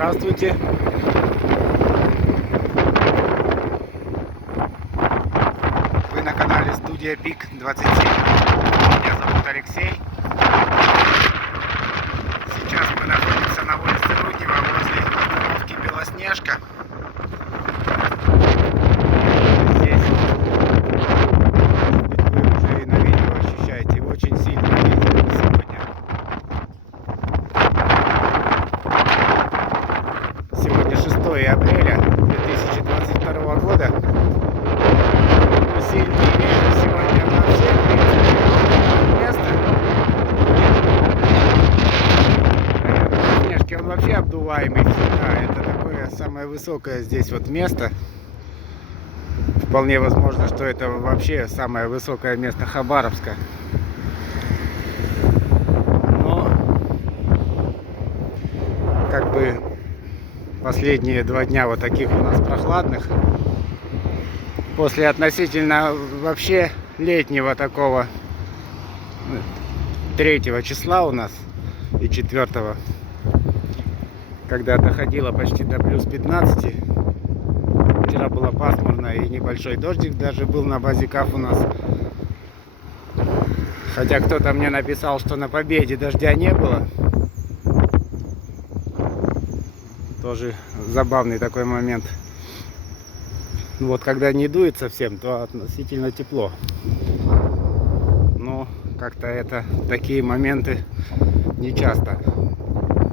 Здравствуйте. Вы на канале Студия Пик 27. Меня зовут Алексей. Сейчас мы находимся на улице Руднева возле остановки Белоснежка. Здесь вы уже и на видео ощущаете очень сильный ветер сегодня. Сегодня 6 апреля 2022 года. Сильный ветер сегодня на всех места. Снежки, он вообще обдуваемый всегда. Это такое самое высокое здесь вот место. Вполне возможно, что это вообще самое высокое место Хабаровска. Но как бы последние 2 дня вот таких у нас прохладных. После относительно вообще летнего такого 3 числа у нас и 4, когда доходило почти до плюс 15. Вчера было пасмурно и небольшой дождик даже был на базе КАФ у нас. Хотя кто-то мне написал, что на Победе дождя не было. Тоже забавный такой момент. Вот когда не дует совсем, то относительно тепло. Но как-то это такие моменты не часто.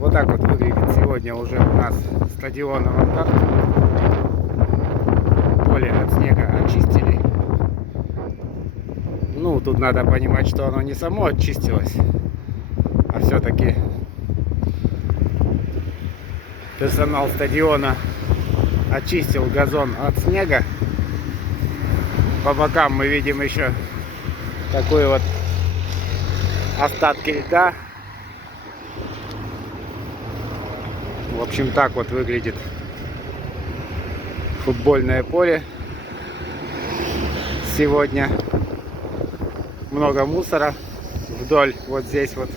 Вот так вот выглядит сегодня уже у нас стадион «Авангард». Поле от снега очистили. Ну, тут надо понимать, что оно не само очистилось, а все-таки персонал стадиона очистил газон от снега. По бокам мы видим еще такой вот остатки льда. В общем, так вот выглядит футбольное поле сегодня. Много мусора вдоль вот здесь вот.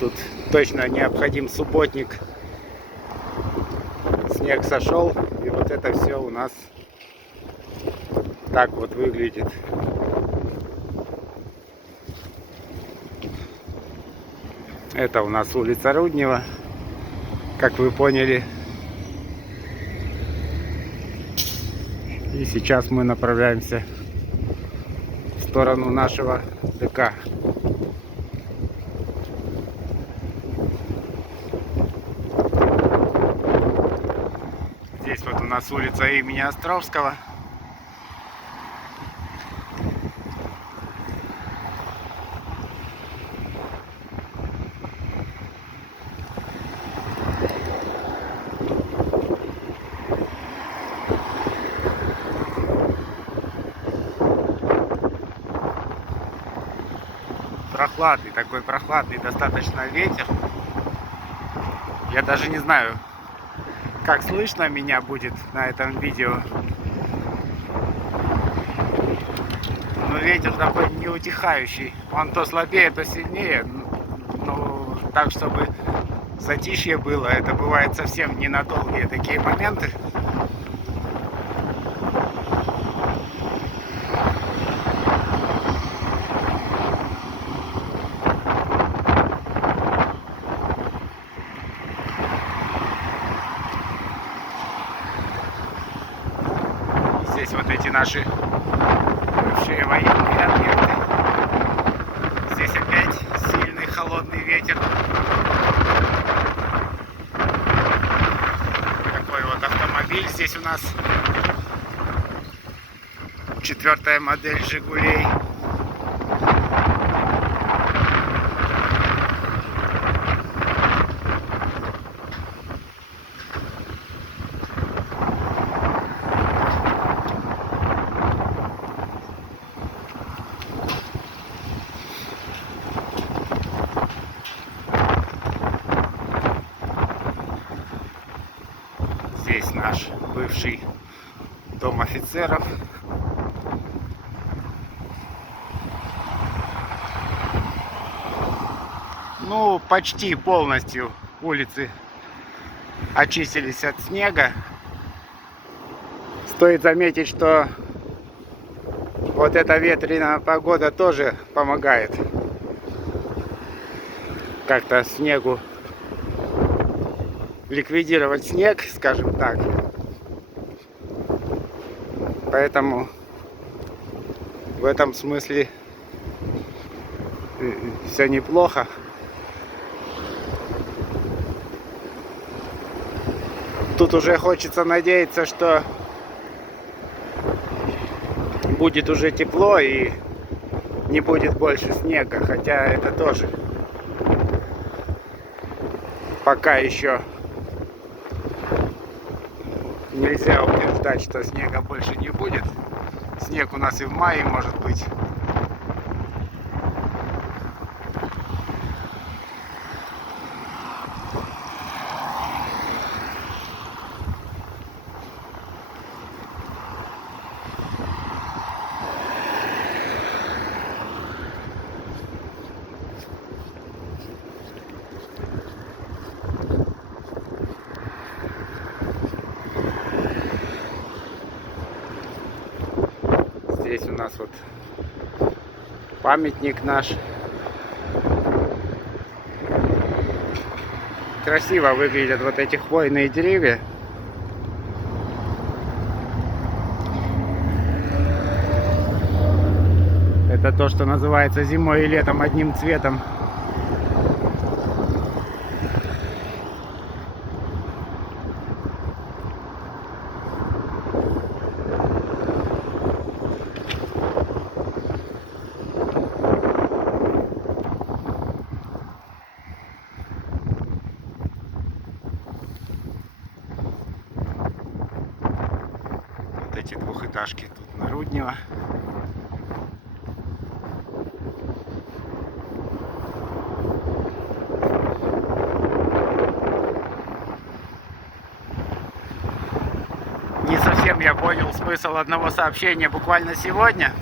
Тут точно необходим субботник. Снег сошел, и вот это все у нас так вот выглядит. Это у нас улица Руднева, как вы поняли. И сейчас мы направляемся в сторону нашего ДК. Здесь вот у нас улица имени Островского. Прохладный, такой прохладный достаточно ветер. Я даже не знаю, как слышно меня будет на этом видео. Но ветер такой неутихающий. Он то слабее, то сильнее. Ну, так, чтобы затишье было. Это бывает совсем ненадолгие такие моменты. Здесь вот эти наши бывшие военные объекты. Здесь опять сильный холодный ветер. Такой вот автомобиль здесь у нас. 4-я модель «Жигулей». Здесь наш бывший дом офицеров. Ну, почти полностью улицы очистились от снега. Стоит заметить, что вот эта ветреная погода тоже помогает как-то снегу ликвидировать снег, скажем так. Поэтому в этом смысле все неплохо. Тут уже хочется надеяться, что будет уже тепло и не будет больше снега, хотя это тоже пока еще нельзя утверждать, что снега больше не будет. Снег у нас и в мае может быть. Здесь у нас вот памятник наш. Красиво выглядят вот эти хвойные деревья. Это то, что называется зимой и летом одним цветом. Эти двухэтажки тут на Руднева. Не совсем я понял смысл одного сообщения буквально сегодня,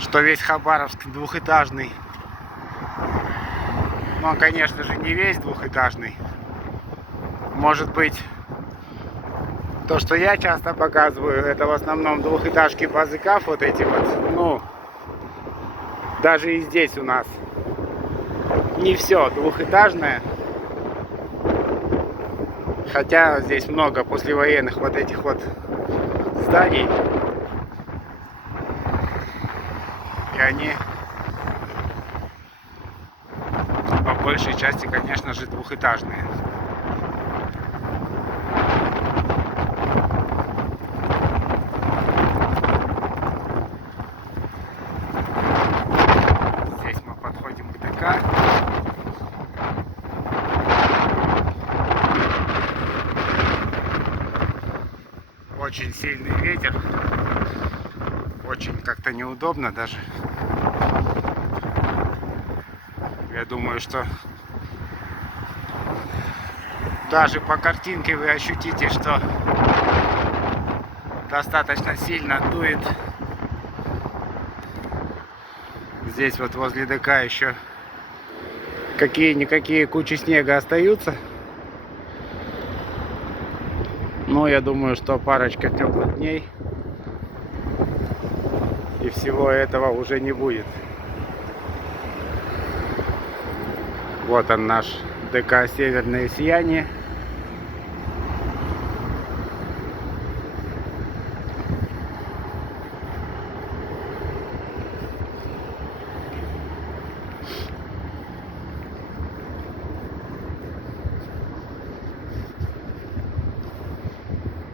что весь Хабаровск двухэтажный. Но, конечно же, не весь двухэтажный. Может быть, то, что я часто показываю, это в основном двухэтажки базыков, вот эти вот. Ну, даже и здесь у нас не все двухэтажное. Хотя здесь много послевоенных вот этих вот зданий. И они по большей части, конечно же, двухэтажные. Очень сильный ветер, очень как-то неудобно даже. Я думаю, что даже по картинке вы ощутите, что достаточно сильно дует. Здесь вот возле ДК еще какие-никакие кучи снега остаются. Но я думаю, что парочка теплых дней и всего этого уже не будет. Вот он, наш ДК «Северное сияние».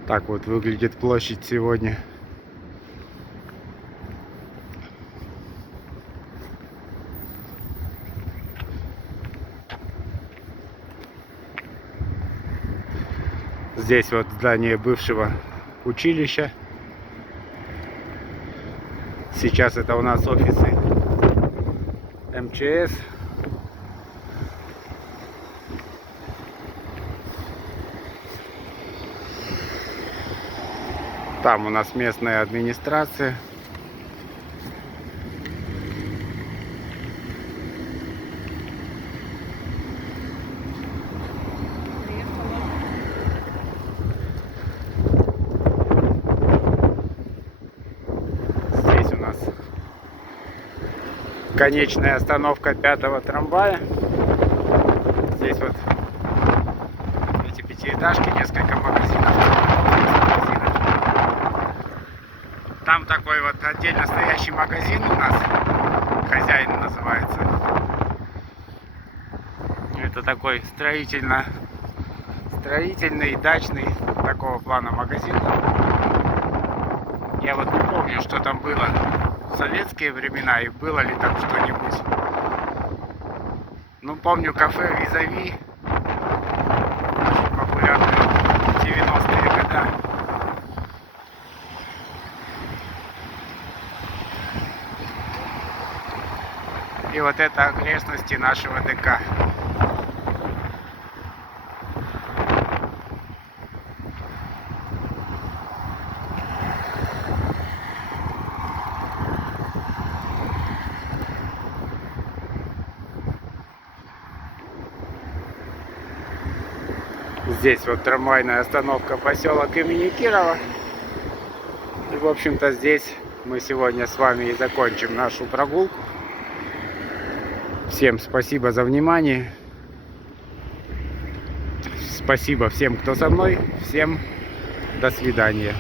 Так вот выглядит площадь сегодня. Здесь вот здание бывшего училища. Сейчас это у нас офисы МЧС. Там у нас местная администрация. конечная остановка 5-го трамвая. Здесь вот эти пятиэтажки, несколько магазинов. Там такой вот отдельно стоящий магазин у нас, хозяин называется. Это такой строительный, дачный такого плана магазин. Я вот не помню, что там было в советские времена и было ли там что-нибудь. Ну, помню кафе Визави, популярное в 90-е годы. И вот это окрестности нашего ДК. Здесь вот трамвайная остановка поселок имени Кирова. И, в общем-то, здесь мы сегодня с вами и закончим нашу прогулку. Всем спасибо за внимание. Спасибо всем, кто со мной. Всем до свидания.